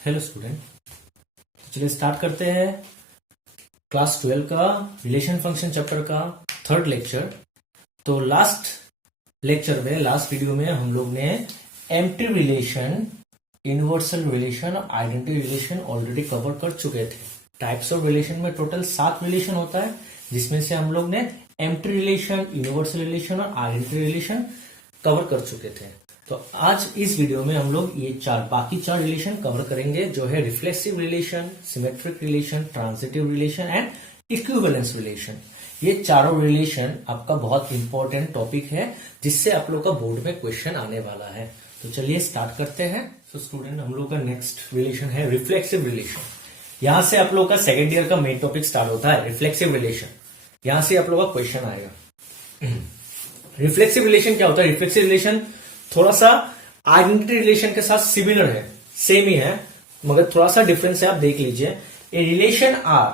Hello student, चलिए start करते हैं क्लास 12 का रिलेशन फंक्शन चैप्टर का थर्ड लेक्चर। तो लास्ट लेक्चर में, लास्ट वीडियो में हम लोग ने एम्प्टी रिलेशन, यूनिवर्सल रिलेशन और आइडेंटिटी रिलेशन ऑलरेडी कवर कर चुके थे। टाइप्स ऑफ रिलेशन में टोटल 7 रिलेशन होता है, जिसमें से हम लोग ने एम्प्टी रिलेशन, यूनिवर्सल रिलेशन और आइडेंटिटी रिलेशन कवर कर चुके थे। तो आज इस वीडियो में हम लोग ये बाकी चार रिलेशन कवर करेंगे, जो है reflexive relation, symmetric relation, transitive relation and equivalence relation. ये चारों रिलेशन आपका बहुत इंपॉर्टेंट टॉपिक है, जिससे आप लोग का बोर्ड में क्वेश्चन आने वाला है। तो चलिए स्टार्ट करते हैं। तो स्टूडेंट, हम लोग का नेक्स्ट रिलेशन है रिफ्लेक्सिव रिलेशन। यहां से आप लोग का सेकेंड ईयर का मेन टॉपिक स्टार्ट होता है, रिफ्लेक्सिव रिलेशन। यहां से आप लोग का क्वेश्चन आएगा। रिफ्लेक्सिव रिलेशन क्या होता है? रिफ्लेक्सिव रिलेशन थोड़ा सा आइडेंटिटी रिलेशन के साथ सिमिलर है, सेम ही है, मगर थोड़ा सा डिफरेंस है। आप देख लीजिए, a relation R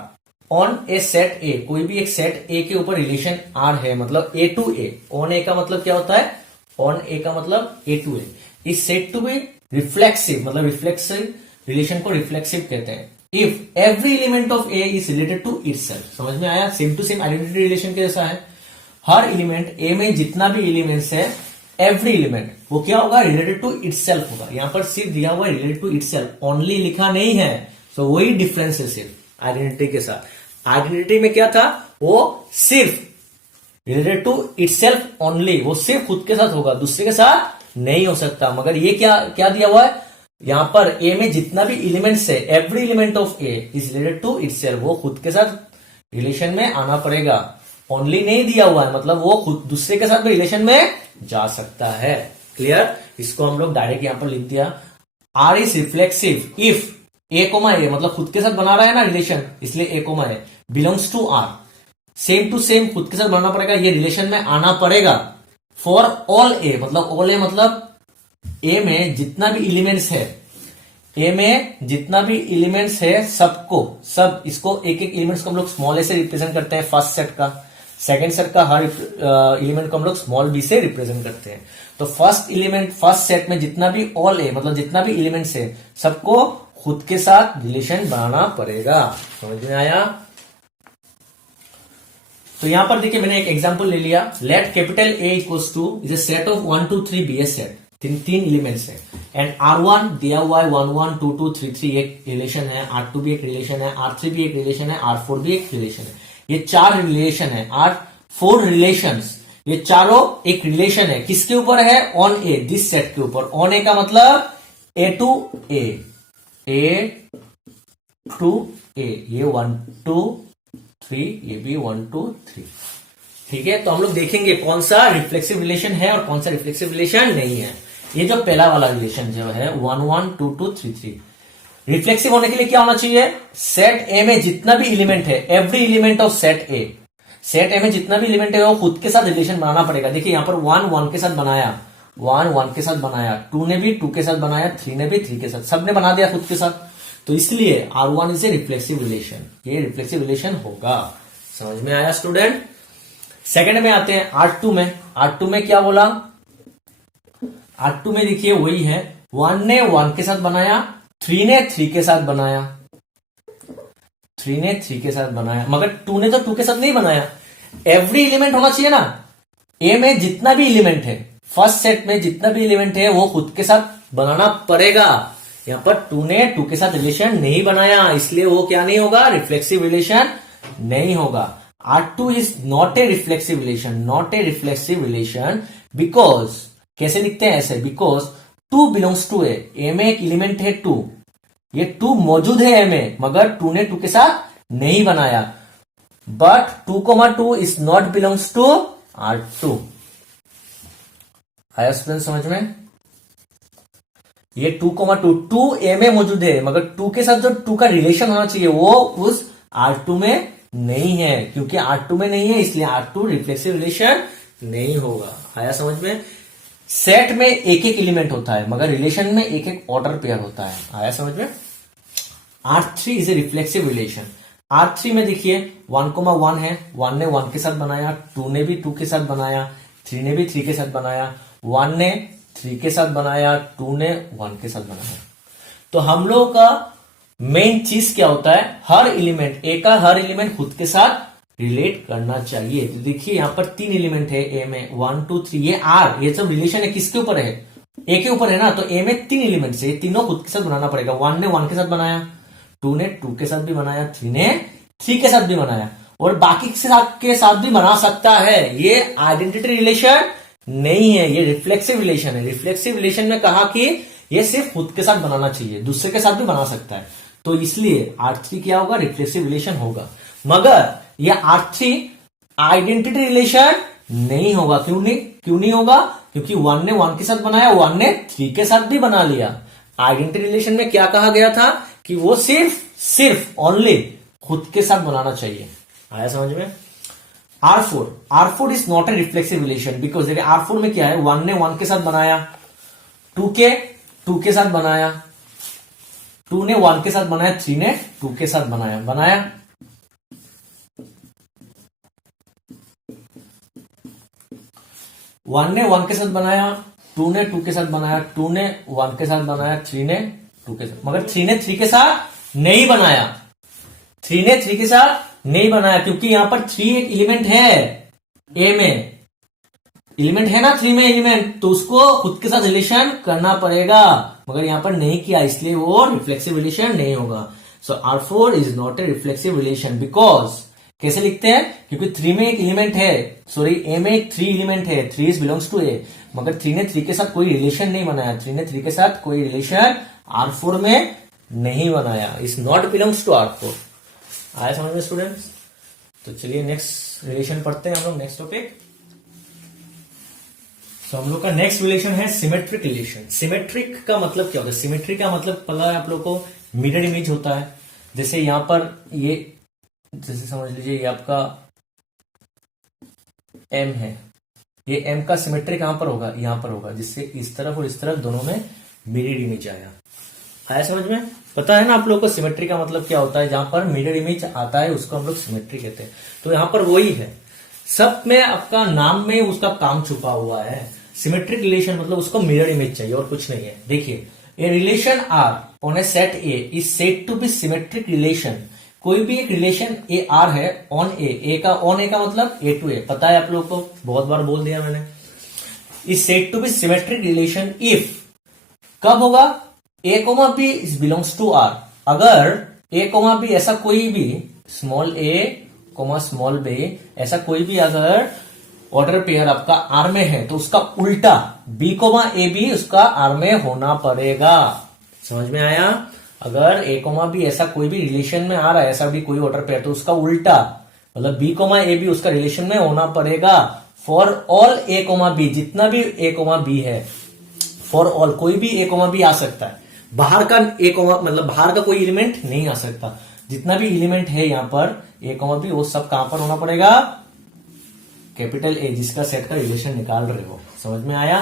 on a set A, कोई भी एक सेट ए के ऊपर रिलेशन आर है, मतलब A to A. On A का मतलब क्या होता है? ऑन ए का मतलब A to A is said to be reflexive, मतलब रिफ्लेक्सिव रिलेशन को रिफ्लेक्सिव कहते हैं if every element of A is related to itself. समझ में आया? Same to same identity relation के जैसा है। हर एलिमेंट ए में जितना भी एलिमेंट्स है, एवरी एलिमेंट वो क्या होगा? रिलेटेड टू इटसेल्फ होगा। यहां पर सिर्फ दिया हुआ रिलेटेड टू इटसेल्फ, ओनली लिखा नहीं है। सो वही डिफरेंस है सिर्फ आइडेंटिटी के साथ। आइडेंटिटी में क्या था? वो सिर्फ रिलेटेड टू इटसेल्फ ओनली, वो सिर्फ खुद के साथ होगा, दूसरे के साथ नहीं हो सकता। मगर ये क्या दिया हुआ है यहां पर? ए में जितना भी एलिमेंट्स है, every element of A is related to itself, वो खुद के साथ रिलेशन में आना पड़ेगा। ओनली नहीं दिया हुआ है, मतलब वो खुद दूसरे के साथ भी रिलेशन में जा सकता है। क्लियर? इसको हम लोग डायरेक्ट यहां पर लिख दिया, R is reflexive if A comma A, मतलब खुद के साथ बना रहा है ना रिलेशन, इसलिए A comma A belongs to R. Same to same खुद के साथ बनाना पड़ेगा, ये रिलेशन में आना पड़ेगा। फॉर ऑल ए, मतलब ऑल ए मतलब ए में जितना भी एलिमेंट्स है, ए में जितना भी एलिमेंट्स है सबको, सब इसको एक एक एलिमेंट्स को हम लोग स्मॉल ए से रिप्रेजेंट करते हैं फर्स्ट सेट का। सेकेंड सेट का हर एलिमेंट को हम लोग स्मॉल बी से रिप्रेजेंट करते हैं। तो फर्स्ट एलिमेंट, फर्स्ट सेट में जितना भी ऑल ए, मतलब जितना भी एलिमेंट्स है, सबको खुद के साथ रिलेशन बनाना पड़ेगा। समझ में आया? तो यहां पर देखिए, मैंने एक एग्जांपल ले लिया। Let capital A equals to is a set of 1 2 3 be a set, तीन एलिमेंट्स है। एंड R1 दिया हुआ है 1 1 2 2 3 3 एक रिलेशन है, R2 भी एक रिलेशन है, R3 भी एक रिलेशन है, R4 भी एक रिलेशन है। ये चार रिलेशन है, R4 रिलेशंस, ये चारों एक रिलेशन है। किसके ऊपर है? ऑन ए, दिस सेट के ऊपर। ऑन ए का मतलब A to A, A to ए, ये 1 2 3, ये भी 1 2 3। ठीक है, तो हम लोग देखेंगे कौन सा रिफ्लेक्सिव रिलेशन है और कौन सा रिफ्लेक्सिव रिलेशन नहीं है। ये जो पहला वाला रिलेशन जो है 1 1 2 2 3 3, रिफ्लेक्सिव होने के लिए क्या होना चाहिए? सेट ए में जितना भी एलिमेंट है, every element of set A, set ए में जितना भी एलिमेंट है वो खुद के साथ रिलेशन बनाना पड़ेगा। देखिए यहां पर 1 1 के साथ बनाया, 1 1 के साथ बनाया, 2 ने भी 2 के साथ बनाया, 3 ने भी 3 के साथ, सबने बना दिया खुद के साथ। तो इसलिए R1 is a reflexive relation, ये रिफ्लेक्सिव रिलेशन होगा। समझ में आया स्टूडेंट? सेकंड में आते हैं R2 में। R2 में क्या बोला? R2 में देखिए वही है, 1 ने 1 के साथ बनाया, 3 ने 3 के साथ बनाया, 3 ने 3 के साथ बनाया, मगर 2 ने तो 2 के साथ नहीं बनाया। एवरी एलिमेंट होना चाहिए ना, ए में जितना भी एलिमेंट है, फर्स्ट सेट में जितना भी एलिमेंट है, वो खुद के साथ बनाना पड़ेगा। यहां पर 2 ने 2 के साथ रिलेशन नहीं बनाया, इसलिए वो क्या नहीं होगा? रिफ्लेक्सिव रिलेशन नहीं होगा। R2 is not a reflexive relation, not a reflexive relation because, कैसे लिखते हैं ऐसे? बिकॉज 2 बिलोंग्स टू ए में एक एलिमेंट है 2, ये 2 मौजूद है ए में, मगर 2 ने 2 के साथ नहीं बनाया। But 2 is not belongs to R2। आया स्टूडेंट समझ में? ये 2 ए में मौजूद है, मगर 2 के साथ जो 2 का रिलेशन होना चाहिए वो उस R2 में नहीं है। क्योंकि R2 में नहीं है, इसलिए R2 रिफ्लेक्सिव रिलेशन नहीं होगा। आया समझ में? सेट में एक एक एलिमेंट होता है, मगर रिलेशन में एक एक ऑर्डर पेयर होता है। आया समझ में? R3 is a reflexive relation. R3 में देखिए 1 1 है, 1 ने 1 के साथ बनाया, 2 ने भी 2 के साथ बनाया, 3 ने भी 3 के साथ बनाया, 1 ने 3 के साथ बनाया, 2 ने 1 के साथ बनाया। तो हम लोगों का मेन चीज क्या होता है, हर एलिमेंट ए का हर एलिमेंट खुद के साथ रिलेट करना चाहिए। तो देखिए यहां पर 3 एलिमेंट है ए में, 1 2 3, ये आर, ये सब रिलेशन है किसके ऊपर है, ए के ऊपर है ना। तो ए में 3 एलिमेंट है, ये तीनों खुद के साथ बनाना पड़ेगा। 1 ने 1 के साथ बनाया, 2 ने 2 के साथ भी बनाया, 3 ने 3 के साथ भी बनाया, और बाकी के साथ भी बना सकता है। ये आइडेंटिटी रिलेशन नहीं है, ये रिफ्लेक्सिव रिलेशन है। रिफ्लेक्सिव रिलेशन में कहा कि ये सिर्फ खुद के साथ बनाना चाहिए, दूसरे के साथ भी बना सकता है। तो इसलिए R3 क्या होगा, रिफ्लेक्सिव रिलेशन होगा। मगर ये R3 आइडेंटिटी रिलेशन नहीं होगा। क्यों नहीं होगा, क्योंकि 1 ने 1 के साथ बनाया, 1 ने 3 के साथ भी बना लिया। आइडेंटिटी रिलेशन में क्या कहा गया था कि वो सिर्फ ओनली खुद के साथ बनाना चाहिए। आया समझ में। R4 is not a reflexive relation because देखिए R4 में क्या है, 1 ने 1 के साथ बनाया, 2 के साथ बनाया, 2 ने 1 के साथ बनाया, 3 ने 2 के साथ बनाया। 1 ने 1 के साथ बनाया, 2 ने 2 के साथ बनाया, 2 ने 1 के साथ बनाया, 3 ने 2 के साथ, मगर 3 ने 3 के साथ नहीं बनाया। 3 ने 3 के साथ नहीं बनाया क्योंकि यहां पर 3 एक एलिमेंट है, ए में एलिमेंट है ना, 3 में एलिमेंट, तो उसको खुद के साथ रिलेशन करना पड़ेगा, मगर यहां पर नहीं किया, इसलिए वो रिफ्लेक्सिव रिलेशन नहीं होगा। सो R4 is not a reflexive relation because, कैसे लिखते हैं, क्योंकि 3 में एक एलिमेंट है, सॉरी ए में एक 3 एलिमेंट है, 3 इज बिलोंग्स टू ए, मगर 3 ने 3 के साथ कोई रिलेशन नहीं बनाया। 3 ने 3 के साथ कोई रिलेशन R4 में नहीं बनाया, is not belongs to R4। आया समझ में स्टूडेंट्स। तो चलिए नेक्स्ट रिलेशन पढ़ते हैं हम लोग, नेक्स्ट टॉपिक। तो हम लोग का नेक्स्ट रिलेशन है सिमेट्रिक रिलेशन। सिमेट्रिक का मतलब क्या होता है, सिमेट्रिक का मतलब पता है आप लोग को, मिरर इमेज होता है। जैसे यहां पर ये, जैसे समझ लीजिए ये आपका M है, ये M का सिमेट्रिक कहां पर होगा, यहां पर होगा, जिससे इस तरफ और इस तरफ दोनों में मिरर इमेज आया समझ में। पता है ना आप लोगों को सिमेट्री का मतलब क्या होता है, जहां पर मिरर इमेज आता है उसको हम लोग सिमेट्री कहते हैं। तो यहां पर वही है, सब में आपका नाम में उसका काम छुपा हुआ है। सिमेट्रिक रिलेशन मतलब उसको मिरर इमेज चाहिए और कुछ नहीं है। देखिए a relation R on a set A is said to be symmetric relation. कोई भी एक रिलेशन ए आर है ऑन ए का मतलब A to A, पता है आप लोग को, बहुत बार बोल दिया मैंने। Is said to be symmetric relation if, कब होगा, A, B is belongs to R। अगर A, B ऐसा कोई भी स्मॉल a, स्मॉल b ऐसा कोई भी अगर ऑर्डर पेयर आपका R में है, तो उसका उल्टा B, A, B उसका R में होना पड़ेगा। समझ में आया। अगर A, B ऐसा कोई भी रिलेशन में आ रहा है, ऐसा भी कोई ऑर्डर पेयर, तो उसका उल्टा मतलब B, A, B उसका रिलेशन में होना पड़ेगा। फॉर ऑल A, B, जितना भी A, B है, फॉर ऑल कोई भी A, B आ सकता है, बाहर का मतलब बाहर का कोई एलिमेंट नहीं आ सकता। जितना भी एलिमेंट है यहां पर A, B वो सब कहां पर होना पड़ेगा, कैपिटल A, जिसका सेट का रिलेशन निकाल रहे हो। समझ में आया।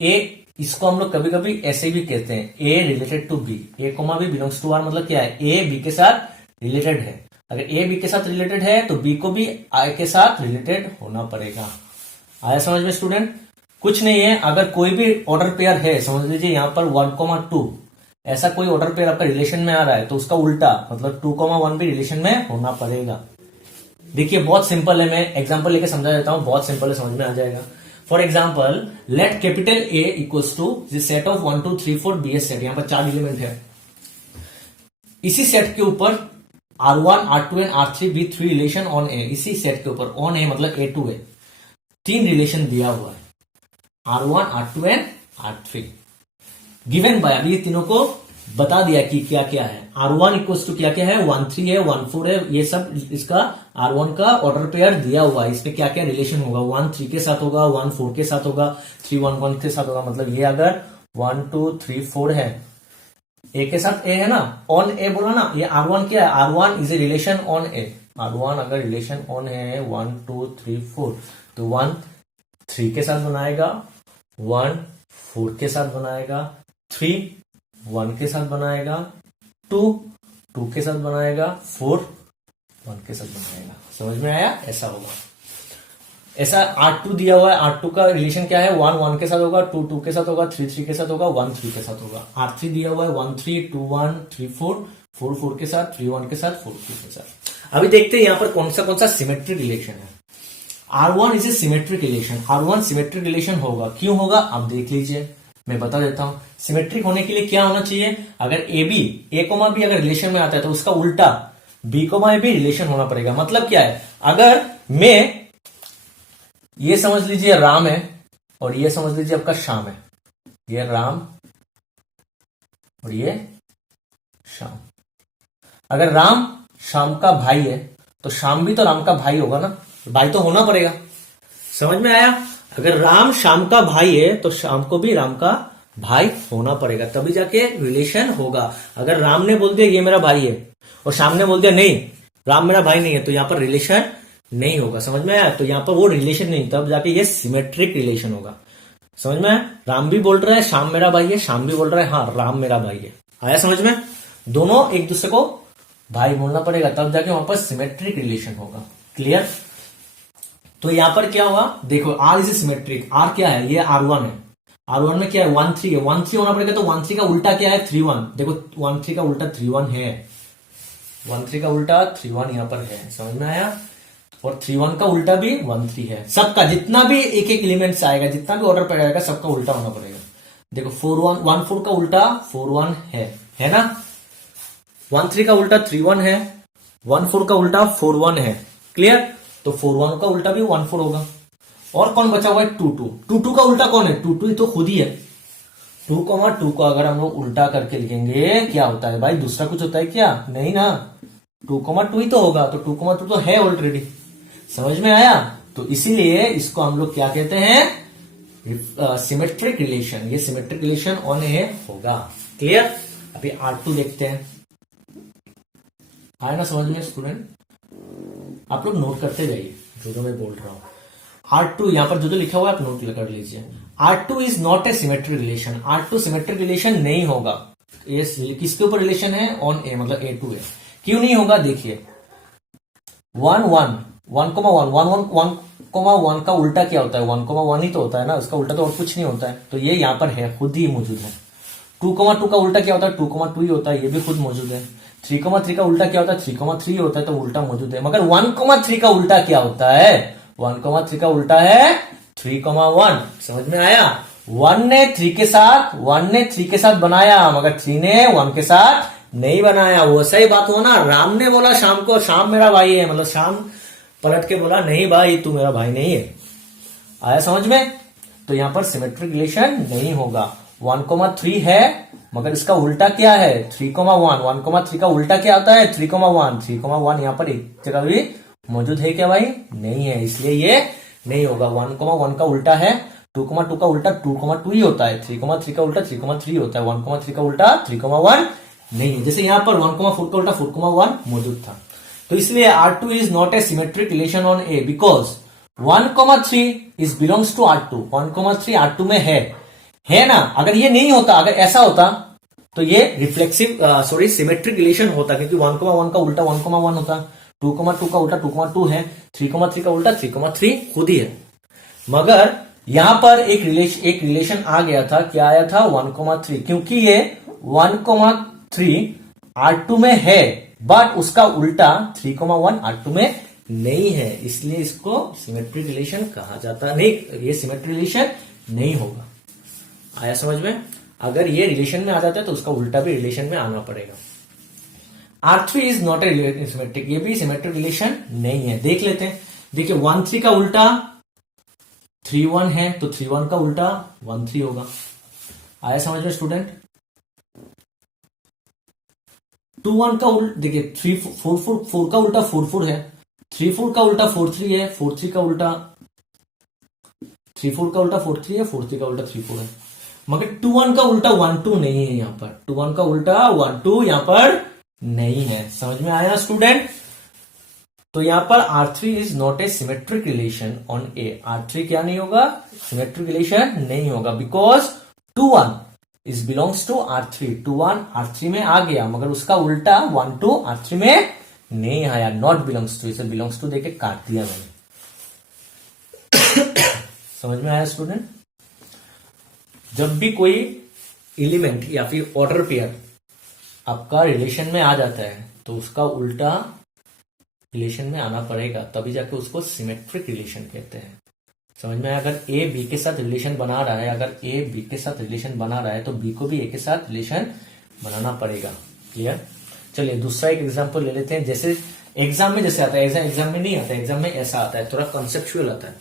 A, इसको हम लोग कभी कभी ऐसे भी कहते हैं, A related to B, A, B belongs to R, मतलब क्या है, A B के साथ रिलेटेड है। अगर A B के साथ रिलेटेड है तो B को भी I के साथ रिलेटेड होना पड़ेगा। आया समझ में स्टूडेंट। कुछ नहीं है, अगर कोई भी ऑर्डर पेयर है, समझ लीजिए यहां पर 1, 2 ऐसा कोई ऑर्डर पेयर आपका रिलेशन में आ रहा है, तो उसका उल्टा मतलब 2, 1 भी रिलेशन में होना पड़ेगा। देखिए बहुत सिंपल है, मैं एग्जांपल लेके समझा देता हूं, बहुत सिंपल है, समझ में आ जाएगा। For example let capital A equals to set of 1, 2, 3, 4 BS set, यहां पर 4 एलिमेंट है। इसी सेट के ऊपर R1, R2 एंड R3 भी 3 रिलेशन ऑन ए, इसी सेट के ऊपर ऑन ए मतलब A to A 3 रिलेशन दिया हुआ है, R1, R2 and R3 given by, अभी तीनों को बता दिया कि क्या क्या है। R1 इक्वल्स टू क्या क्या है, 1, 3 है, 1, 4 है, ये सब इसका R1 का ऑर्डर पेयर दिया हुआ है। इसमें क्या क्या रिलेशन होगा, 1, 3 के साथ होगा, 1, 4 के साथ होगा, 3, 1, 1 के साथ होगा। मतलब ये अगर 1, 2, 3, 4 है, A के साथ A है ना, ऑन A बोला ना, ये R1 क्या है, R1 is a relation on A। R1 अगर रिलेशन ऑन है 1, 2, 3, 4, तो 1, 3 के साथ बनाएगा, 1, 4 के साथ बनाएगा, 3, 1 के साथ बनाएगा, 2, 2 के साथ बनाएगा, 4, 1 के साथ बनाएगा। समझ में आया, ऐसा होगा। ऐसा R2 दिया हुआ है, R2 का रिलेशन क्या है, 1 1 के साथ होगा, 2 2 के साथ होगा, 3 3 के साथ होगा, 1 3 के साथ होगा। R3 दिया हुआ है 1 3 2 1 3 4 4 4 के साथ, 3 1 के साथ, 4 2 के साथ। अभी देखते हैं यहाँ पर कौन सा सिमेट्रिक रिलेशन है। R1 is a symmetric relation. R1 symmetric relation होगा, क्यों होगा आप देख लीजिए, मैं बता देता हूं। सिमेट्रिक होने के लिए क्या होना चाहिए, अगर ए कोमा बी अगर रिलेशन में आता है तो उसका उल्टा बी कोमा ए भी रिलेशन होना पड़ेगा। मतलब क्या है, अगर मैं ये समझ लीजिए राम है और ये समझ लीजिए आपका श्याम है, ये राम और ये श्याम। अगर राम श्याम का भाई है तो श्याम भी तो राम का भाई होगा ना, भाई तो होना पड़ेगा। समझ में आया, अगर राम श्याम का भाई है तो श्याम को भी राम का भाई होना पड़ेगा, तभी जाके रिलेशन होगा। अगर राम ने बोल दिया ये मेरा भाई है और श्याम ने बोल दिया नहीं राम मेरा भाई नहीं है, तो यहां पर रिलेशन नहीं होगा। समझ में आया, तो यहां पर वो रिलेशन नहीं, तब जाके ये सिमेट्रिक रिलेशन होगा। समझ में आया, राम भी बोल रहा है श्याम मेरा भाई है, श्याम भी बोल रहा है हाँ राम मेरा भाई है। आया समझ में, दोनों एक दूसरे को भाई बोलना पड़ेगा, तब जाके वहां पर सिमेट्रिक रिलेशन होगा। क्लियर। तो यहां पर क्या हुआ, देखो आर इज सिमेट्रिक। आर क्या है, ये R1 है। R1 में क्या है 1 3 है, 1 3 होना पड़ेगा, तो 1 3 का उल्टा क्या है 3 1। देखो 1 3 का उल्टा 3 1 है, 1 3 का उल्टा 3 1 यहां पर है। समझ में आया, और 3 1 का उल्टा भी 1 3 है। सबका जितना भी एक एक एलिमेंट्स आएगा, जितना भी ऑर्डर पड़ेगा, सबका उल्टा होना पड़ेगा। देखो 4 1 1 4 का उल्टा 4 1 है ना, 1 3 का उल्टा 3 1 है, 1 4 का उल्टा 4 1 है। क्लियर, तो 4 1 का उल्टा भी 1 4 होगा। और कौन बचा हुआ है 2 2। 2 2 का उल्टा कौन है, 2 2 तो खुद ही है। 2 2 को अगर हम लोग उल्टा करके लिखेंगे क्या होता है भाई, दूसरा कुछ होता है क्या, नहीं ना, 2 2 ही तो होगा, तो 2 2 तो है ऑलरेडी। समझ में आया, तो इसीलिए इसको हम लोग क्या कहते हैं, सिमेट्रिक रिलेशन। ये सिमेट्रिक रिलेशन ऑन ए होगा। क्लियर। अभी R2 देखते हैं, आया ना समझ में स्टूडेंट, आप लोग नोट करते जाइए जो मैं बोल रहा हूं। R2 यहां पर जो लिखा हुआ है आप नोट कर लीजिए। R2 is not a symmetric relation. R2 symmetric relation नहीं होगा। ये किसके ऊपर रिलेशन है, ऑन ए, मतलब A2 है। क्यों नहीं होगा, देखिए 1 1 1 1 का उल्टा क्या होता है, 1 1 ही तो होता है ना, उसका उल्टा तो और कुछ नहीं होता है, तो ये यहां पर है, खुद ही मौजूद है। 2 2 का उल्टा क्या होता है, 2 2 ही होता है, ये भी खुद मौजूद है। 3 3 का उल्टा क्या होता है, 3 3 होता है, तो उल्टा मौजूद है। मगर 1 3 का उल्टा क्या होता है, 1 3 का उल्टा है 3 1। समझ में आया, 1 ने 3 के साथ बनाया, मगर 3 ने 1 के साथ नहीं बनाया। वो सही बात हो ना, राम ने बोला शाम को शाम मेरा भाई है, मतलब शाम पलट के बोला नहीं भाई तू मेरा भाई नहीं है। आया समझ में, तो यहां पर सिमेट्रिक रिलेशन नहीं होगा। 1 3 है, मगर इसका उल्टा क्या है 3 1। 1 3 का उल्टा क्या आता है 3 1। 3 1 यहां पर एक जगह भी मौजूद है क्या भाई, नहीं है, इसलिए ये नहीं होगा। 1 1 का उल्टा है 2 2 का उल्टा 2 2 ही होता है। 3 3 का उल्टा 3 3 होता है। 1 3 का उल्टा 3 1 नहीं है। जैसे यहां पर 1 4 का उल्टा 4 1 मौजूद था, तो इसलिए R2 is not a symmetric relation on A, because 1 3 is belongs to R2। 1 3 R2 में है ना। अगर ये नहीं होता, अगर ऐसा होता तो ये रिफ्लेक्सिव सिमेट्रिक रिलेशन होता, क्योंकि 1 1 का उल्टा 1 1 होता, 2 2 का उल्टा 2 2 है, 3 3 का उल्टा 3 3 खुद ही है। मगर यहां पर एक रिलेशन आ गया था, क्या आया था 1 3, क्योंकि ये 1 3 R2 में है, बट उसका उल्टा 3 1 R2 में नहीं है, इसलिए इसको सिमेट्रिक रिलेशन कहा जाता नहीं, ये सिमेट्रिक रिलेशन नहीं होगा। आया समझ में, अगर ये रिलेशन में आ जाता है तो उसका उल्टा भी रिलेशन में आना पड़ेगा। R3 is not a symmetric, ये भी सिमेट्रिक रिलेशन नहीं है। देख लेते हैं, देखिए 1 3 का उल्टा 3 1 है, तो 3 1 का उल्टा 1 3 होगा। आया समझ में स्टूडेंट। 2 1 का उल्टा देखिए 3 4 4 का उल्टा 4 4 है, 3 4 का उल्टा 4 3 है, 4 3 का उल्टा 3 4 का उल्टा 4 3 है, 4 3 का उल्टा 3 4 है। मगर 2 1 का उल्टा 1 2 नहीं है, यहां पर 2 1 का उल्टा 1 2 यहां पर नहीं है। समझ में आया स्टूडेंट। तो यहां पर R3 is not a symmetric relation on A. R3 क्या नहीं होगा, सिमेट्रिक रिलेशन नहीं होगा, because 2 1 is belongs to R3। 2 1 R3 में आ गया, मगर उसका उल्टा 1 2 R3 में नहीं आया, नॉट बिलोंग्स टू, इसे बिलोंग्स टू देके काट दिया मैंने। समझ में आया स्टूडेंट? जब भी कोई एलिमेंट या फिर ऑर्डर पेयर आपका रिलेशन में आ जाता है तो उसका उल्टा रिलेशन में आना पड़ेगा, तभी जाके उसको सिमेट्रिक रिलेशन कहते हैं। समझ में आया? अगर ए बी के साथ रिलेशन बना रहा है, अगर ए बी के साथ रिलेशन बना रहा है तो बी को भी ए के साथ रिलेशन बनाना पड़ेगा। क्लियर? चलिए दूसरा एक एग्जांपल ले लेते हैं। जैसे एग्जाम में जैसे आता है, एग्जाम में नहीं आता, एग्जाम में ऐसा आता है, थोड़ा कंसेप्चुअल आता है,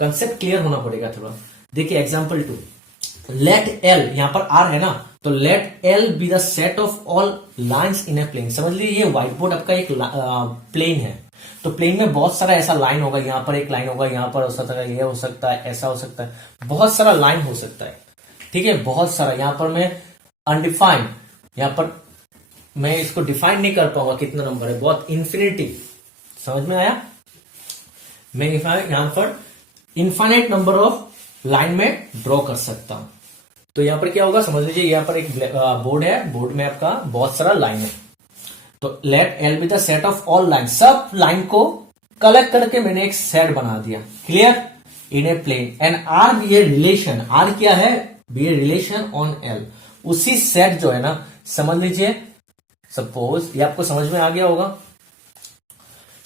कंसेप्ट क्लियर होना पड़ेगा थोड़ा। देखिए एग्जाम्पल 2, लेट एल, यहां पर आर है ना, तो let L be the set of all lines in a plane. समझ लीजिए ये व्हाइट बोर्ड आपका एक प्लेन है, तो प्लेन में बहुत सारा ऐसा लाइन होगा, यहां पर एक लाइन होगा, यहां पर हो सकता है, ये हो सकता है, ऐसा हो सकता है, बहुत सारा लाइन हो सकता है। ठीक है, बहुत सारा। यहां पर मैं अनडिफाइंड, यहां पर मैं इसको डिफाइन नहीं कर पाऊंगा कितना नंबर है, बहुत इंफिनिटी। समझ में आया? मैं यहां पर इन्फाइनाइट नंबर ऑफ लाइन में ड्रॉ कर सकता हूं। तो यहां पर क्या होगा समझ लीजिए, यहां पर एक बोर्ड है, बोर्ड में आपका बहुत सारा लाइन है, तो let L be the set of all line, सब लाइन को कलेक्ट करके मैंने एक सेट बना दिया। Clear? In a plane and R be a relation, R क्या है? Be a relation on L. उसी सेट जो है ना, समझ लीजिए सपोज, ये आपको समझ में आ गया होगा।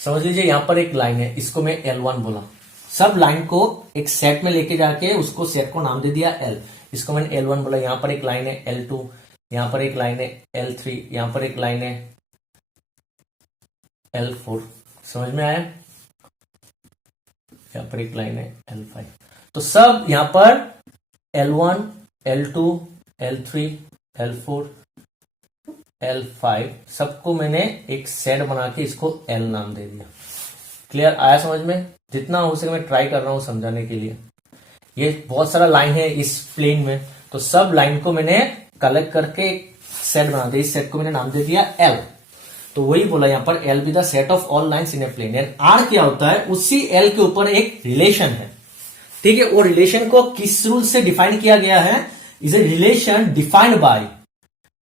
समझ लीजिए यहां पर एक लाइन है, इसको मैं L1 बोला, सब लाइन को एक सेट में लेके जाके उसको सेट को नाम दे दिया L, इसको मैंने L1 बोला। यहां पर एक लाइन है L2, यहां पर एक लाइन है L3, यहां पर एक लाइन है L4। समझ में आया? यहां पर एक लाइन है L5। तो सब यहां पर L1, L2, L3, L4, L5 सबको मैंने एक सेट बना के इसको L नाम दे दिया। क्लियर? आया समझ में? जितना हो सके मैं ट्राई कर रहा हूं समझाने के लिए। ये बहुत सारा लाइन है इस प्लेन में, तो सब लाइन को मैंने कलेक्ट करके सेट बना दिया, इस सेट को मैंने नाम दे दिया L। तो वही बोला यहां पर L be the set of all lines in a plane. And R क्या होता है? उसी L के ऊपर एक रिलेशन है। ठीक है, वो रिलेशन को किस रूल से डिफाइन किया गया है? Is a relation defined by,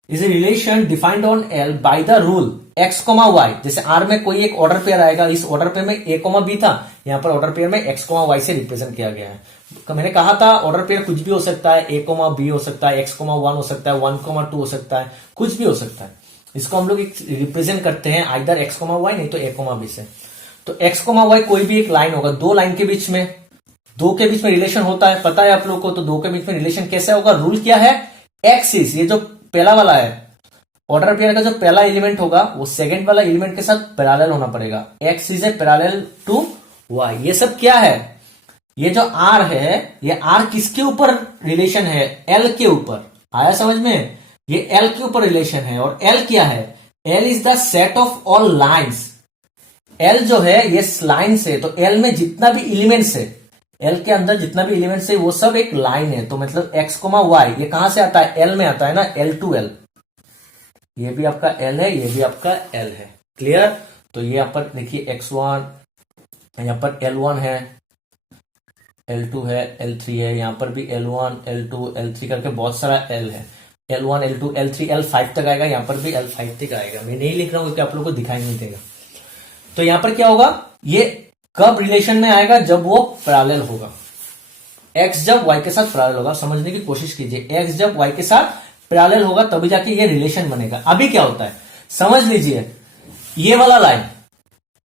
is a relation defined on L by the rule x, y। जैसे आर में कोई एक ऑर्डर पेयर आएगा, इस ऑर्डर पेयर में a, b था, यहां पर ऑर्डर पेयर में x, y से रिप्रेजेंट किया गया है। तो मैंने कहा था ऑर्डर पेयर कुछ भी हो सकता है, a, b हो सकता है, x, 1 हो सकता है, 1, 2 हो सकता है, कुछ भी हो सकता है। इसको हम लोग रिप्रेजेंट करते हैं आइदर x, y नहीं तो a, b से। तो x, y कोई भी एक लाइन होगा, दो लाइन के बीच में, दो के बीच में रिलेशन होता है, पता है आप लोग को। तो दो के बीच में रिलेशन कैसे होगा? रूल क्या है? एक्सिस, ये जो पहला वाला है ऑर्डर पेयर का जो पहला एलिमेंट होगा वो सेकंड वाला एलिमेंट के साथ पैरेलल होना पड़ेगा। X is a parallel to Y. ये सब क्या है? ये जो आर है, ये आर किसके ऊपर रिलेशन है? एल के ऊपर। आया समझ में? ये एल के ऊपर रिलेशन है। और एल क्या है? L is the set of all lines. L जो है ये लाइन से, तो एल में जितना भी एलिमेंट्स है, एल के अंदर जितना भी एलिमेंट्स है वो सब एक लाइन है। तो मतलब x, y ये कहां से आता है? एल में आता है ना, L to L। ये भी आपका L है, ये भी आपका L है। क्लियर? तो ये यहां पर देखिए x1, यहां पर L1 है, L2 है, L3 है, यहां पर भी L1, L2, L3 करके बहुत सारा L है। L1, L2, L3, L5 तक आएगा, यहां पर भी L5 तक आएगा। मैं नहीं लिख रहा हूं क्योंकि आप लोगों को दिखाई नहीं देगा। तो यहां पर क्या होगा? ये कब रिलेशन में आएगा? जब वो पैरेलल होगा। x जब y के साथ पैरेलल होगा, समझने की कोशिश कीजिए, x जब y के साथ पैरेलल होगा तभी जाके ये रिलेशन बनेगा। अभी क्या होता है समझ लीजिए, ये वाला लाइन,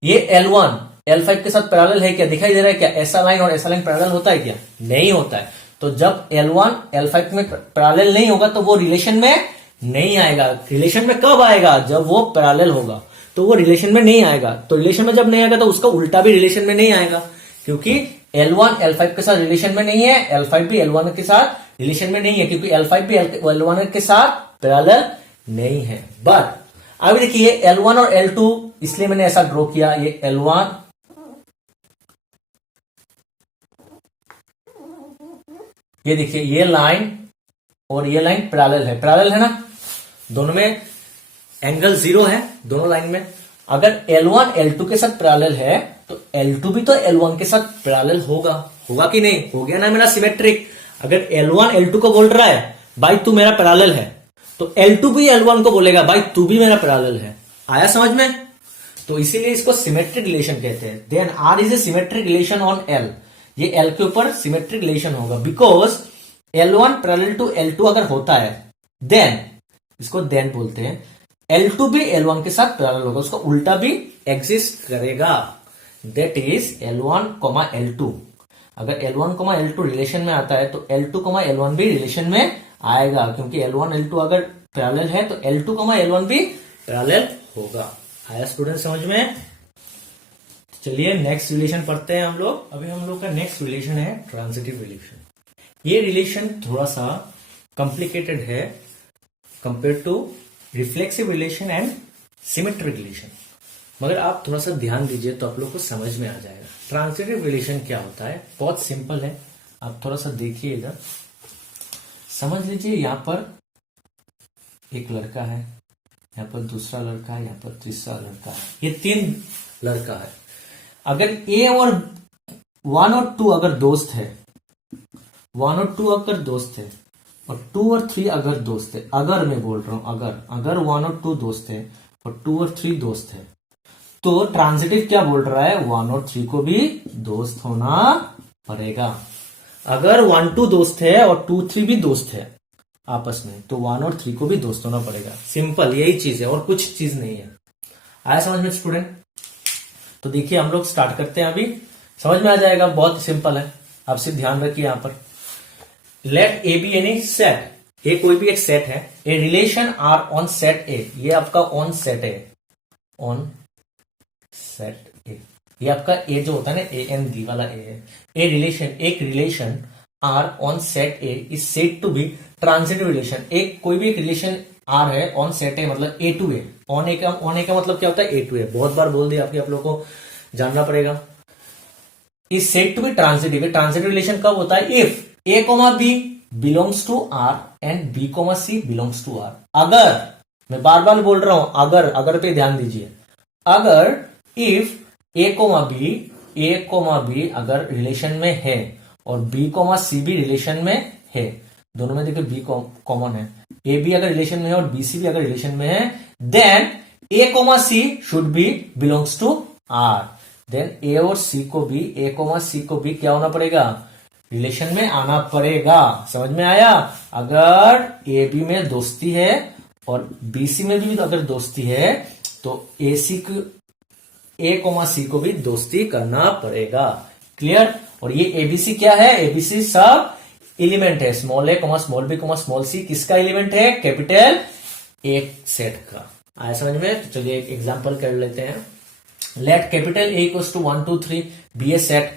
ये L1 L5 के साथ पैरेलल है क्या? दिखाई दे रहा है क्या? ऐसा लाइन और ऐसा लाइन पैरेलल होता है क्या? नहीं होता है। तो जब L1 L5 में पैरेलल नहीं होगा तो वो रिलेशन में नहीं आएगा। रिलेशन में कब आएगा? जब वो पैरेलल होगा, तो वो रिलेशन में नहीं आएगा। तो रिलेशन में जब नहीं आएगा तो उसका उल्टा भी रिलेशन में नहीं आएगा, क्योंकि L1 L5 के साथ रिलेशन में नहीं है, L5 भी L1 के साथ रिलेशन में नहीं है, क्योंकि L5 भी L1 के साथ पैरेलल नहीं है। बट अभी देखिए L1 और L2, इसलिए मैंने ऐसा ड्रॉ किया। ये L1, ये देखिए ये लाइन और ये लाइन पैरेलल है, पैरेलल है ना, दोनों में एंगल 0 है, दोनों लाइन में। अगर L1 L2 के साथ पैरेलल है तो L2 भी तो L1 के साथ पैरेलल होगा, होगा कि नहीं? हो गया ना मेरा सिमेट्रिक। अगर L1 L2 को बोल रहा है भाई तू मेरा पैरेलल है, तो L2 भी L1 को बोलेगा भाई तू भी मेरा पैरेलल है। आया समझ में? तो इसीलिए इसको सिमेट्रिक रिलेशन कहते हैं। Then R is a symmetric relation on L। ये L के ऊपर सिमेट्रिक रिलेशन होगा, because L1 parallel to L2 अगर होता है देन, इसको देन बोलते हैं, L2 भी L1 के साथ पैरेलल होगा, उसका उल्टा भी एग्जिस्ट करेगा, दैट इज L1, L2। अगर L1, L2 रिलेशन में आता है तो L2, L1 भी रिलेशन में आएगा, क्योंकि L1, L2 अगर पैरेलल है तो L2, L1 भी पैरेलल होगा। आया स्टूडेंट समझ में? चलिए नेक्स्ट रिलेशन पढ़ते हैं हम लोग। अभी हम लोग का नेक्स्ट रिलेशन है ट्रांजिटिव रिलेशन। ये रिलेशन थोड़ा सा कॉम्प्लिकेटेड है compare to reflexive relation and symmetric relation, मगर आप थोड़ा सा ध्यान दीजिए तो आप लोग को समझ में आ जाएगा। ट्रांजिटिव रिलेशन क्या होता है, बहुत सिंपल है, आप थोड़ा सा देखिएगा, समझ लीजिए। यहां पर एक लड़का है, यहां पर दूसरा लड़का है, यहां पर तीसरा लड़का है, ये 3 लड़का है। अगर A और 1 और 2 अगर दोस्त है, 1 और 2 अगर दोस्त है, और 2 और 3 अगर दोस्त है, अगर मैं बोल रहा हूं अगर 1 और 2 दोस्त है और 2 और 3 दोस्त है, तो ट्रांजिटिव क्या बोल रहा है, 1 और 3 को भी दोस्त होना पड़ेगा। अगर 1, 2 दोस्त है और 2, 3 भी दोस्त है आपस में, तो 1 और 3 को भी दोस्त होना पड़ेगा। सिंपल यही चीज है और कुछ चीज नहीं है। आया समझ में स्टूडेंट? तो देखिए हम लोग स्टार्ट करते हैं, अभी समझ में आ जाएगा, बहुत सिंपल है। आप सिर्फ ध्यान रखिए यहां पर, let A be any set, A कोई भी एक सेट है, ए relation R on set A, ये आपका ऑन सेट है, ऑन सेट ए, ये आपका ए जो होता है ना, ए एन डी वाला ए है। ए रिलेशन, एक relation R on set A is said to be transitive relation. एक कोई भी एक रिलेशन आर है ऑन सेट ए, मतलब A to A, on A का मतलब क्या होता है, ए टू ए, बहुत बार बोल दिया आपके, आप लोगों को जानना पड़ेगा। Is said to be transitive. Transitive relation कब होता है, if A comma B belongs to R and B comma C belongs to R. अगर, मैं बार बार बोल रहा हूं अगर पे ध्यान दीजिए, अगर इफ ए कोमा बी अगर रिलेशन में है और बी कोमा सी भी रिलेशन में है, दोनों में देखिए बी कॉमन है, ए बी अगर रिलेशन में है और बी सी भी अगर रिलेशन में है, then A comma C should be belongs to R. Then A और सी को भी, ए कोमा सी को भी क्या होना पड़ेगा, रिलेशन में आना पड़ेगा। समझ में आया? अगर ए बी में दोस्ती है और बी सी में भी अगर दोस्ती है, तो ए कोमा सी को भी दोस्ती करना पड़ेगा। क्लियर? और ये एबीसी क्या है, एबीसी सब एलिमेंट है, small A comma small B comma small C, किसका एलिमेंट है, कैपिटल एक सेट का। आया समझ में? तो चलिए एक एग्जांपल कर लेते हैं। Let capital A equals to 1 2 3 be a set,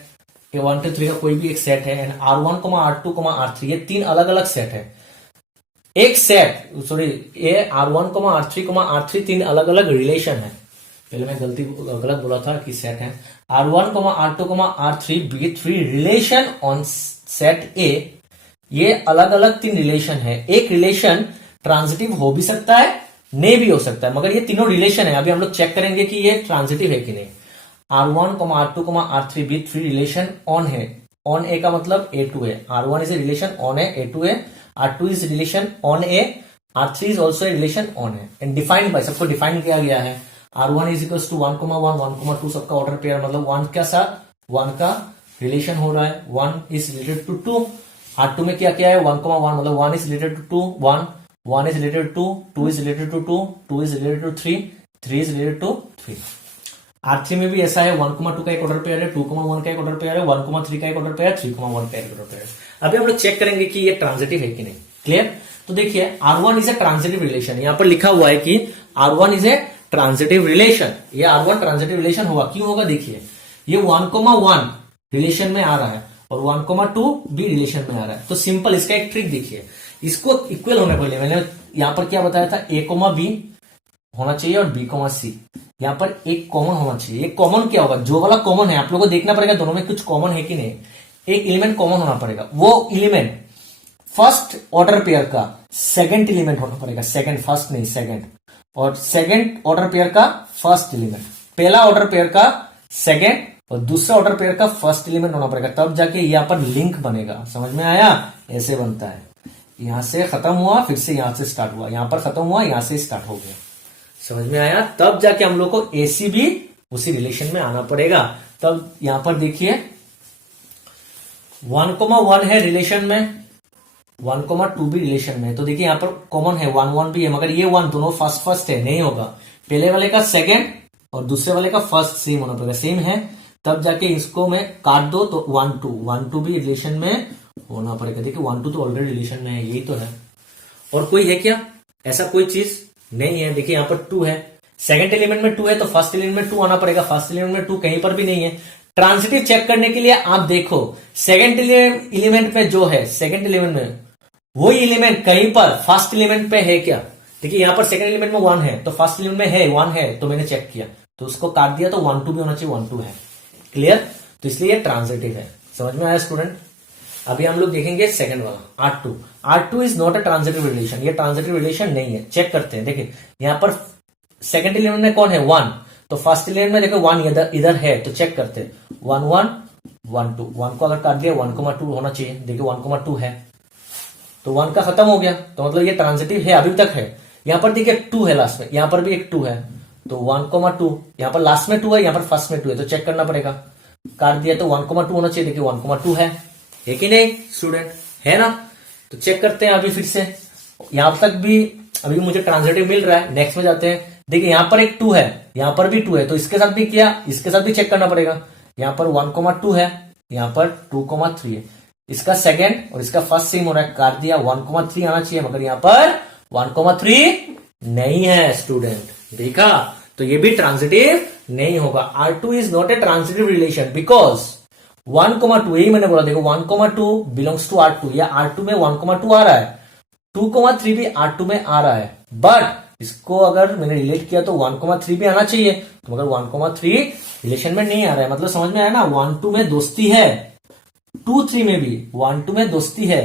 1 2 3 का कोई भी एक सेट है, एंड R1, R2, R3, ये 3 अलग अलग सेट है। एक सेट, सॉरी, ये R1, R3, R3 3 अलग अलग रिलेशन है। पहले मैं गलत बोला था कि सेट है। R1, R2, R3 be 3 relation on set A, ये अलग अलग 3 रिलेशन है। एक रिलेशन ट्रांजिटिव हो भी सकता है, नहीं भी हो सकता है, मगर ये तीनों रिलेशन है। अभी हम लोग चेक करेंगे कि ये ट्रांजिटिव है कि नहीं। R1, R2, R3 be 3 relation on है। ऑन ए का मतलब A to A, R1 is a relation on A, A to A, R2 is relation on A, R3 is also a relation on A, and defined by, सबको define किया गया है। R1 is equal to 1, 1, 1, 2 सबका order pair, मतलब 1 के साथ 1 का relation हो रहा है, 1 इज रिलेटेड टू 2। R2 में क्या क्या है, 1, 1, मतलब 1 is related to 2, 1 is related to 2 is related to 2, 2 is related to 3, 3 is related to 3। R3 में भी ऐसा है, 1, 2 का एक ऑर्डर पेयर है, 2, 1 का एक ऑर्डर पेयर है, 1, 3 का एक ऑर्डर पेयर, 3, 1 का एक ऑर्डर पेयर है। अभी हम लोग चेक करेंगे कि ये ट्रांजिटिव है कि नहीं। क्लियर? तो देखिए R1 is A transitive relation, यहां पर लिखा हुआ है कि R1 is A transitive relation. ये R1 ट्रांजिटिव रिलेशन होगा, क्यों होगा देखिए, ये 1, 1 रिलेशन में आ रहा है और 1, 2 भी रिलेशन में आ रहा है। तो सिंपल इसका एक ट्रिक देखिए, इसको इक्वल होने के लिए मैंने यहां पर क्या बताया था, ए कोमा बी होना चाहिए और बी कोमा सी, यहां पर एक कॉमन होना चाहिए। एक कॉमन क्या होगा, जो वाला कॉमन है आप लोगों को देखना पड़ेगा दोनों में कुछ कॉमन है कि नहीं। एक एलिमेंट कॉमन होना पड़ेगा, वो एलिमेंट फर्स्ट ऑर्डर पेयर का सेकंड एलिमेंट होना पड़ेगा, सेकंड, फर्स्ट नहीं सेकंड, और सेकंड ऑर्डर पेयर का फर्स्ट एलिमेंट, पहला ऑर्डर पेयर का सेकंड और दूसरा ऑर्डर पेयर का फर्स्ट एलिमेंट होना पड़ेगा, तब जाके यहां पर लिंक बनेगा। समझ में आया? ऐसे बनता है, यहां से खत्म हुआ फिर से यहां से स्टार्ट हुआ, यहां पर खत्म हुआ यहां से स्टार्ट हो गया। समझ में आया? तब जाके हम लोग को एसी भी उसी रिलेशन में आना पड़ेगा। तब यहां पर देखिए 1,1 है रिलेशन में, 1,2 भी रिलेशन में, तो देखिए यहां पर कॉमन है 1,1 भी है, मगर ये 1 दोनों फर्स्ट फर्स्ट है, नहीं होगा। पहले वाले का सेकंड और दूसरे वाले का फर्स्ट सेम होना पड़ेगा, सेम है तब जाके इसको मैं काट दो तो 1,2 भी रिलेशन में होना पड़ेगा। देखिए 1,2 तो ऑलरेडी रिलेशन में है, यही तो है। और कोई है क्या ऐसा, कोई चीज नहीं है। देखिए यहां पर 2 है, सेकंड एलिमेंट में 2 है तो फर्स्ट एलिमेंट में 2 आना पड़ेगा, फर्स्ट एलिमेंट में 2 कहीं पर भी नहीं है। ट्रांजिटिव चेक करने के लिए आप देखो सेकंड एलिमेंट में जो है, सेकंड एलिमेंट में वही एलिमेंट कहीं पर फर्स्ट एलिमेंट पे है क्या। देखिए यहां पर सेकंड एलिमेंट में 1 है तो फर्स्ट एलिमेंट में है 1 है, तो मैंने चेक किया तो उसको काट दिया, तो 1,2 भी होना चाहिए, 1,2 है। क्लियर, तो इसलिए ये ट्रांजिटिव है। समझ में आया स्टूडेंट। अभी हम लोग देखेंगे सेकंड वाला R2। R2 is not a transitive relation, ये ट्रांजिटिव रिलेशन नहीं है। चेक करते हैं, देखिए यहां पर सेकंड एलिमेंट में कौन है 1, तो फर्स्ट एलिमेंट में देखो 1 इधर है, तो चेक करते हैं 1 1 1 2, 1 को अगर काट दिया 1,2 होना चाहिए। देखिए 1,2 है तो 1 का खत्म हो गया, तो मतलब ये ट्रांजिटिव है, अभी तक है। यहां पर देखिए 2 है लास्ट में, यहां पर भी एक 2 है, तो 1,2 यहां पर लास्ट में 2 है, यहां पर फर्स्ट में 2 है, तो चेक करना पड़ेगा। काट दिया तो 1,2 होना चाहिए। देखिए 1,2 है कि नहीं स्टूडेंट, है ना। तो चेक करते हैं अभी फिर से, यहां तक भी अभी मुझे ट्रांजिटिव मिल रहा है। नेक्स्ट में जाते हैं, देखिए यहां पर एक 2 है, यहां पर भी 2 है, तो इसके साथ भी किया, इसके साथ भी चेक करना पड़ेगा। यहां पर 1,2 है, यहां पर 2,3 है, इसका सेकंड और इसका फर्स्ट सेम हो रहा है, काट दिया 1,3 आना चाहिए, मगर यहां पर 1,3 नहीं है स्टूडेंट, देखा। तो ये भी ट्रांजिटिव नहीं होगा। R2 is not a transitive relation because 1,2, यही मैंने बोला, देखो 1,2 बिलोंग्स टू R2, या R2 में 1,2 आ रहा है, 2,3 भी R2 में आ रहा है, बट इसको अगर मैंने रिलेट किया तो 1,3 भी आना चाहिए, तो मगर 1,3 रिलेशन में नहीं आ रहा है। मतलब समझ में आया ना, 1,2 में दोस्ती है, 2,3 में भी 1,2 में दोस्ती है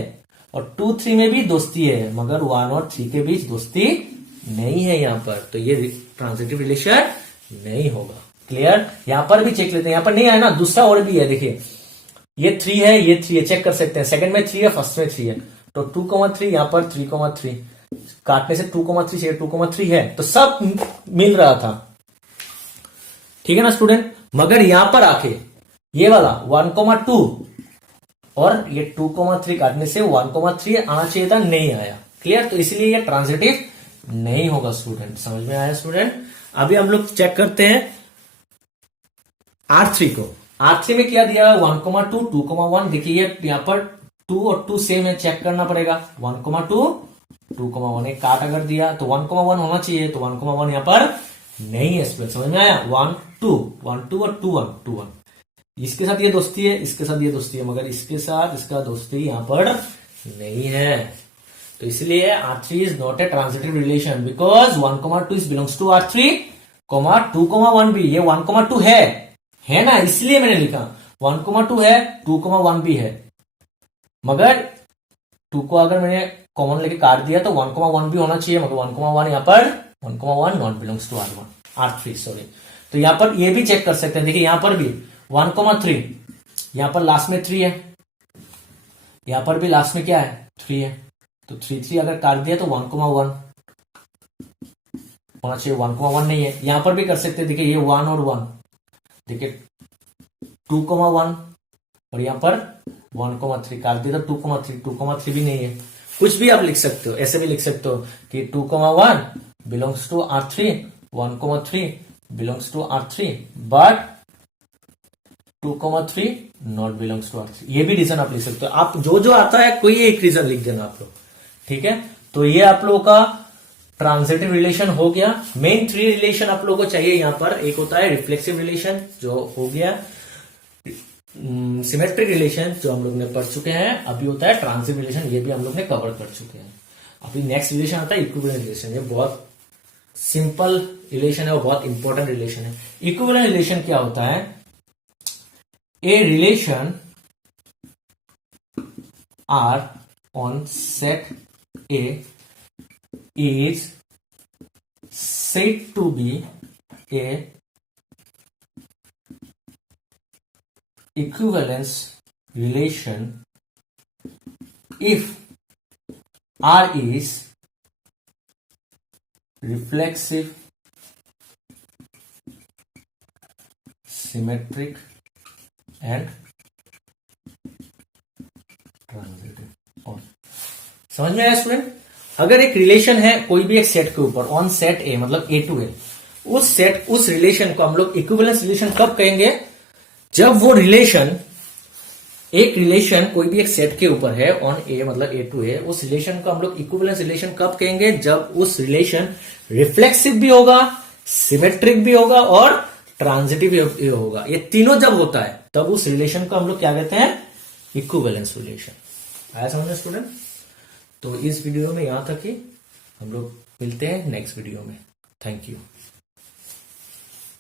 और 2,3 में भी दोस्ती है, मगर 1 और 3 के बीच दोस्ती नहीं है यहां पर, तो ये ट्रांजिटिव रिलेशन नहीं होगा। क्लियर, यहां पर भी चेक लेते हैं, यहां पर नहीं आया ना, दूसरा और भी है, देखिए ये 3 है, ये 3 है, चेक कर सकते हैं। सेकंड में 3 है, फर्स्ट में 3 है, तो 2,3 यहां पर 3,3 काटने से 2,3 से 2,3 है, तो सब मिल रहा था, ठीक है ना स्टूडेंट। मगर यहां पर आके ये वाला 1,2 और ये 2,3 काटने से 1,3 आना चाहिए था, नहीं आया। क्लियर, तो इसलिए ये ट्रांजिटिव नहीं होगा स्टूडेंट। समझ में आया स्टूडेंट। अभी हम लोग चेक करते हैं R3 को। R3 में क्या दिया, 1,2 2,1। देखिए यहां पर 2 और 2 सेम है, चेक करना पड़ेगा। 1,2 2,1 एक काट अगर दिया तो 1,1 होना चाहिए, तो 1,1 यहां पर नहीं है स्टूडेंट। समझ में आया, 1 2 1 2 और 2 1 2 1, इसके साथ ये दोस्ती है, इसके साथ ये दोस्ती है, मगर इसके साथ इसका दोस्ती यहां पर नहीं है, तो इसलिए R3 is not a transitive relation because 1,2 is belongs to R3, 2,1 भी, ये 1,2 है ना, इसलिए मैंने लिखा 1,2 है, 2,1 भी है, मगर 2 को अगर मैंने कॉमन लेके काट दिया तो 1,1 भी होना चाहिए, मगर 1,1 यहां पर 1,1 not belongs to R3 sorry. तो यहां पर ये भी चेक कर सकते हैं, देखिए यहां पर भी 1,3, यहां पर लास्ट में 3 है, यहां पर भी लास्ट में क्या है 3 है, तो 3 3 अगर काट दिया तो 1,1 होना चाहिए, 1,1 नहीं है। यहां पर भी कर सकते हैं, देखिए ये 1 और 1, देखिए 2,1 और यहां पर 1,3 काट दिया तो 2,3, 2,3 भी नहीं है। कुछ भी आप लिख सकते हो, ऐसे भी लिख सकते हो कि 2,1 belongs to R3, 1,3 belongs to R3, but 2,3 not belongs to R3। ये भी रीजन आप लिख सकते हो, आप जो जो आता है कोई एक रीजन लिख देना आप लोग, ठीक है। तो ये आप लोगों का ट्रांजिटिव रिलेशन हो गया। मेन 3 रिलेशन आप लोगों को चाहिए यहां पर, एक होता है रिफ्लेक्सिव रिलेशन जो हो गया, सिमेट्रिक रिलेशन जो हम लोग ने पढ़ चुके हैं, अभी होता है ट्रांजिटिव रिलेशन, ये भी हम लोग ने कवर कर चुके हैं। अभी नेक्स्ट रिलेशन आता है इक्विवेलेंट रिलेशन, ये बहुत सिंपल रिलेशन है और बहुत इंपॉर्टेंट रिलेशन है। इक्विवेलेंट रिलेशन क्या होता है, ए relation R on set A is said to be a equivalence relation if R is reflexive, symmetric and transitive on. समझ में आया स्टूडेंट? अगर एक रिलेशन है कोई भी एक सेट के ऊपर, ऑन सेट ए मतलब ए टू ए, उस रिलेशन को हम लोग इक्विवेलेंस रिलेशन कब कहेंगे? जब वो रिलेशन, एक रिलेशन कोई भी एक सेट के ऊपर है ऑन ए मतलब ए टू ए, उस रिलेशन को हम लोग इक्विवेलेंस रिलेशन कब कहेंगे? जब उस रिलेशन रिफ्लेक्सिव भी होगा, सिमेट्रिक भी होगा और ट्रांजिटिव भी होगा। ये तीनों जब होता है तब उस रिलेशन को हम लोग क्या कहते हैं? Equivalence relation. आया समझ में स्टूडेंट? तो इस वीडियो में यहां तक ही, हम लोग मिलते हैं नेक्स्ट वीडियो में। Thank you.